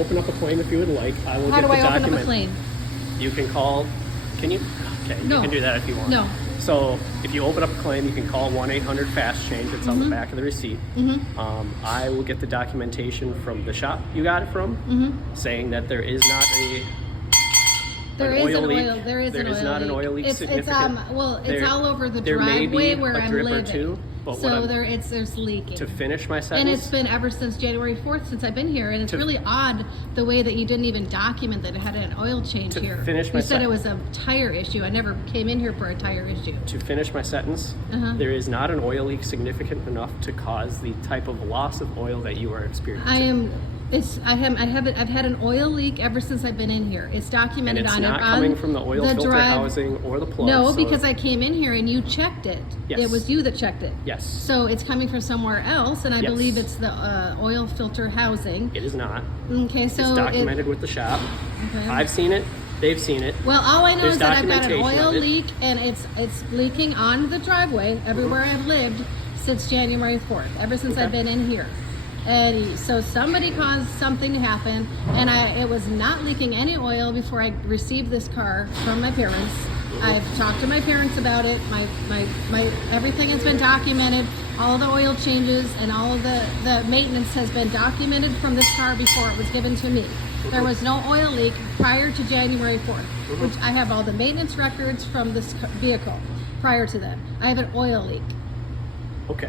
Open up a claim if you would like. I will How get do the I open document. up a claim? You can call. Can you? Okay, No. you can do that if you want. No. So if you open up a claim, you can call 1-800-FAST-CHANGE. It's on the back of the receipt. I will get the documentation from the shop you got it from, saying that there is not There is an oil. leak. There is There an oil is not an oil leak It's significant. well, it's There- all over the there may driveway be where a I'm drip or living. two, but what so I'm- there's leaking. To finish my And sentence, it's been ever since January 4th since I've been here, and it's To- really odd the way that you didn't even document that it had an oil change To here. finish my You said sen- it was a tire issue. I never came in here for a tire issue. to finish my sentence, there is not an oil leak significant enough to cause the type of loss of oil that you are experiencing. I've had an oil leak ever since I've been in here. It's And documented it's on not on coming from the oil the filter drive. housing or the plug. No, so because I came in here and you checked it. Yes. It was you that checked it. Yes. So it's coming from somewhere else, and I Yes. believe it's the oil filter housing. It is not. Okay, so It's documented with the shop. Okay. I've seen it. They've seen it. Well, all I know There's is that I've got an documentation oil of it. leak, and it's leaking on the driveway everywhere I've lived since January 4th, ever since Okay. I've been in here. And so somebody caused something to happen, and it was not leaking any oil before I received this car from my parents. I've talked to my parents about it. My everything has been documented. All the oil changes and all of the maintenance has been documented from this car before it was given to me. There was no oil leak prior to January 4th, which I have all the maintenance records from this vehicle prior to that. I have an oil leak. Okay.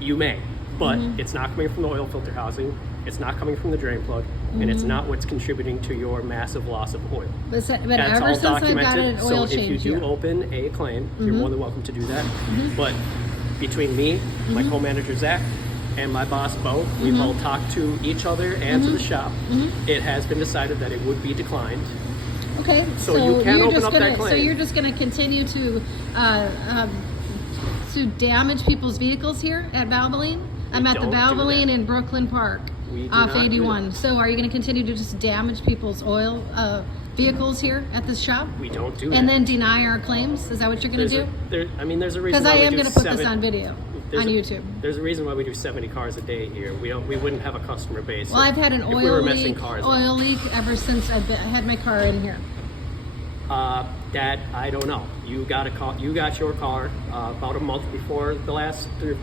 You may, but it's not coming from the oil filter housing. It's not coming from the drain plug, and it's not what's contributing to your massive loss of oil. But That's ever all since I've documented. got an So oil if you change do here. open a claim, you're more than welcome to do that. But between me, my co-manager Zach, and my boss Bo, we've all talked to each other and to the shop. It has been decided that it would be declined. Okay, So you can you're open just up gonna that claim. so you're just gonna continue to damage people's vehicles here at Valvoline. I'm at the don't do Valvoline that. in Brooklyn Park We do off not do 81. that. So are you gonna continue to just damage people's oil vehicles here at this shop? We don't do And that. then deny our claims? Is that what you're gonna do? There's a reason Because why I we am do gonna put this 7 on video there's on a- YouTube. There's a reason why we do 70 cars a day here. We wouldn't have a customer base. Well, I've had an if we were oil missing leak, cars. ever since I had my car in here. That I don't know. You got your car about a month before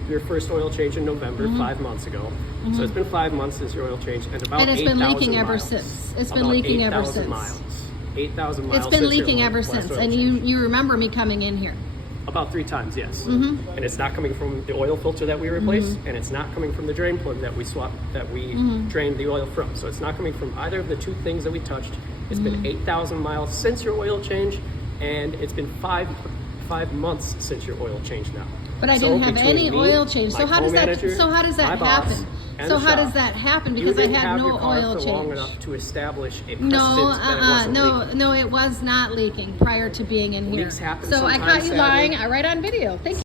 your first oil change in November, 5 months ago. So it's been 5 months since your oil change, and about And it's been 8,000 leaking ever miles. since. It's been About leaking ever 8,000 since. miles. 8,000 miles. It's been since your leaking ever last since, oil and change. you remember me coming in here. About 3 times, yes. And it's not coming from the oil filter that we replaced, and it's not coming from the drain plug that we drained the oil from. So it's not coming from either of the 2 things that we touched. It's been 8,000 miles since your oil change, and it's been 5 months since your oil change now. But I So didn't have between any me, oil change. my So how does that? co-manager, So how does that my boss, happen? and So the how shop, does that happen? you Because I didn't had have no your car oil for long change. enough to establish a precedent No, that it wasn't leaking. no, it was not leaking prior to being in here. Leaks happen So I caught sometimes, you sadly. lying right on video. Thank you.